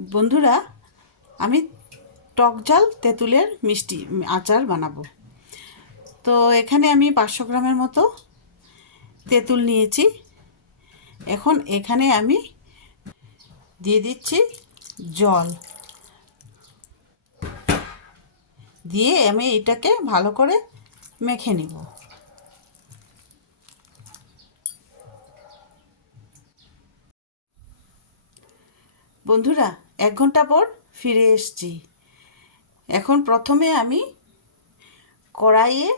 বন্ধুরা, আমি টক ঝাল তেঁতুলের মিষ্টি আচার বানাবো। তো এখানে আমি 500 গ্রামের মতো তেঁতুল নিয়েছি। এখন এখানে আমি দিয়ে দিচ্ছি জল, দিয়ে আমি এটাকে ভালো করে মেখে নিব। বন্ধুরা, 1 ঘন্টা পর ফিরে এসেছি। এখন প্রথমে আমি কড়াইয়ে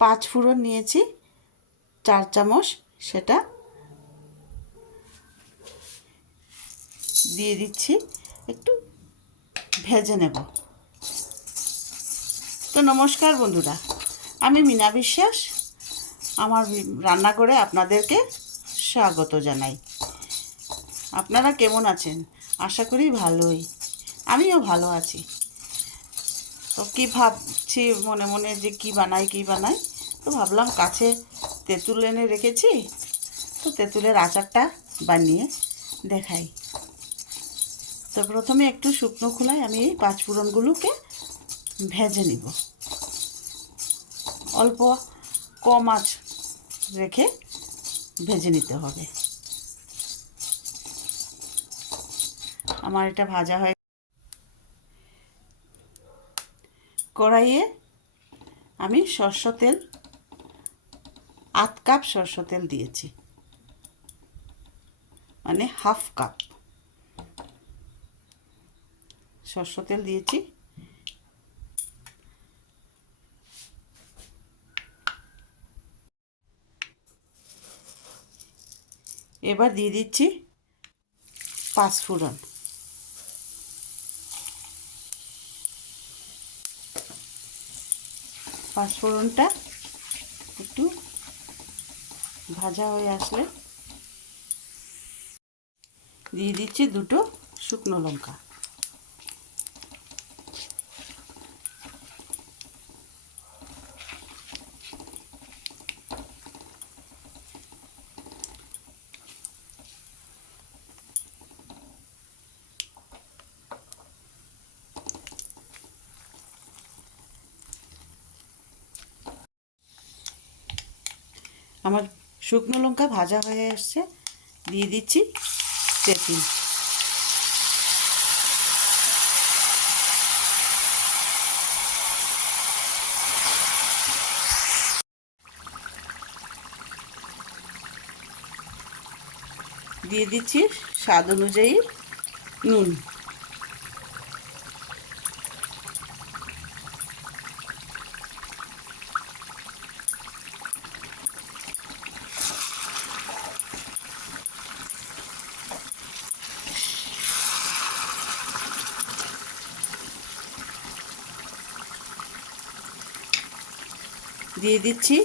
5 ফোড়ন নিয়েছি, 4 চামচ, সেটা দিয়ে দিচ্ছি, একটু ভেজে নেব। তো নমস্কার বন্ধুরা, আমি মীনা বিশ্বাস, আমার রান্নাঘরে আপনাদেরকে স্বাগত জানাই। আপনারা কেমন আছেন? আশা করি ভালোই। আমিও ভালো আছি। তো কী ভাবছি মনে মনে যে কি বানাই, তো ভাবলাম কাছে তেঁতুল এনে রেখেছি, তো তেঁতুলের আচারটা বানিয়ে দেখাই। তো প্রথমে একটু শুকনো খোলায় আমি এই 5 ফোড়নগুলোকে ভেজে নিব। অল্প কম আঁচ রেখে ভেজে নিতে হবে। আমার এটা ভাজা হয়। কড়াইয়ে আমি সরষের তেল, 1/2 কাপ সরষের তেল দিয়েছি, মানে 1/2 কাপ সরষের তেল দিয়েছি। এবার দিয়ে দিচ্ছি 5 ফোড়ন। পাঁচফোড়নটা একটু ভাজা হয়ে আসলে দিয়ে দিচ্ছি 2টো শুকনো লঙ্কা। আমার শুকনো লঙ্কা ভাজা হয়ে আসছে, দিয়ে দিচ্ছি তেঁতুল। দিয়ে দিচ্ছি স্বাদ অনুযায়ী নুন। দিয়ে দিচ্ছি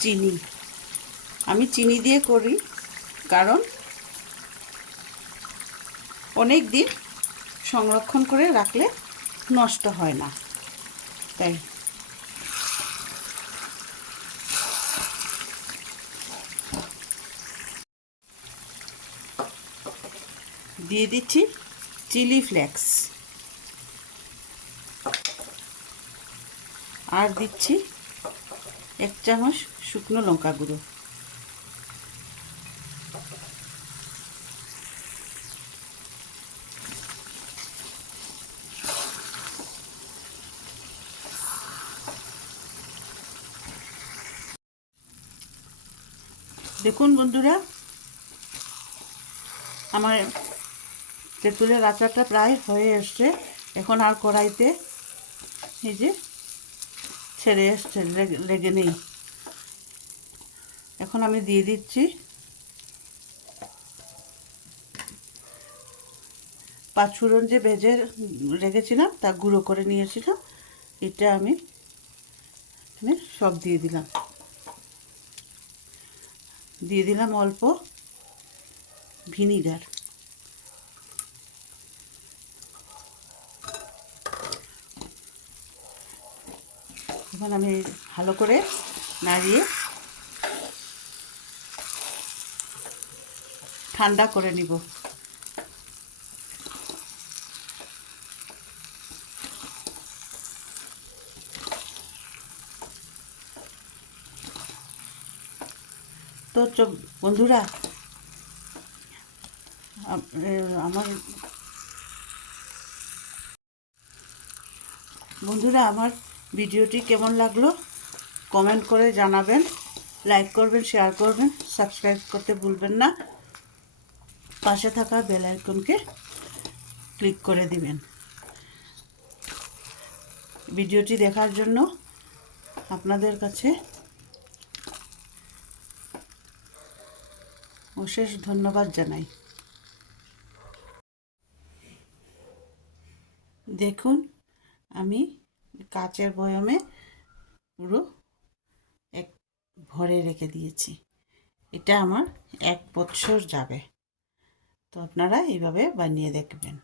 চিনি। আমি চিনি দিয়ে করি, কারণ অনেক দিন সংরক্ষণ করে রাখলে নষ্ট হয় না, তাই। দিয়ে দিচ্ছি চিলি ফ্লেক্স, আর দিচ্ছি 1 চামচ শুকনো লঙ্কা গুঁড়ো। দেখুন বন্ধুরা, আমার তেঁতুলের আচারটা প্রায় হয়ে এসছে। এখন আর কড়াইতে এই যে ছেড়ে এসছে, লেগে নেই। এখন আমি দিয়ে দিচ্ছি 5 ফোড়ন যে ভেজে রেখেছিলাম, তা গুঁড়ো করে নিয়েছিলাম, এটা আমি এখানে সব দিয়ে দিলাম। দিয়ে দিলাম অল্প ভিনিগার। এখন আমি ভালো করে নাড়িয়ে ঠান্ডা করে নিব। তো বন্ধুরা, আমার আমার ভিডিওটি কেমন লাগলো কমেন্ট করে জানাবেন, লাইক করবেন, শেয়ার করবেন, সাবস্ক্রাইব করতে ভুলবেন না, পাশে থাকা বেল আইকনকে ক্লিক করে দিবেন। ভিডিওটি দেখার জন্য আপনাদের কাছে অশেষ ধন্যবাদ জানাই। দেখুন, আমি কাচের বয়ামে পুরো ভরে রেখে দিয়েছি। এটা আমার 1 বছর যাবে। তো আপনারা এইভাবে বানিয়ে দেখবেন।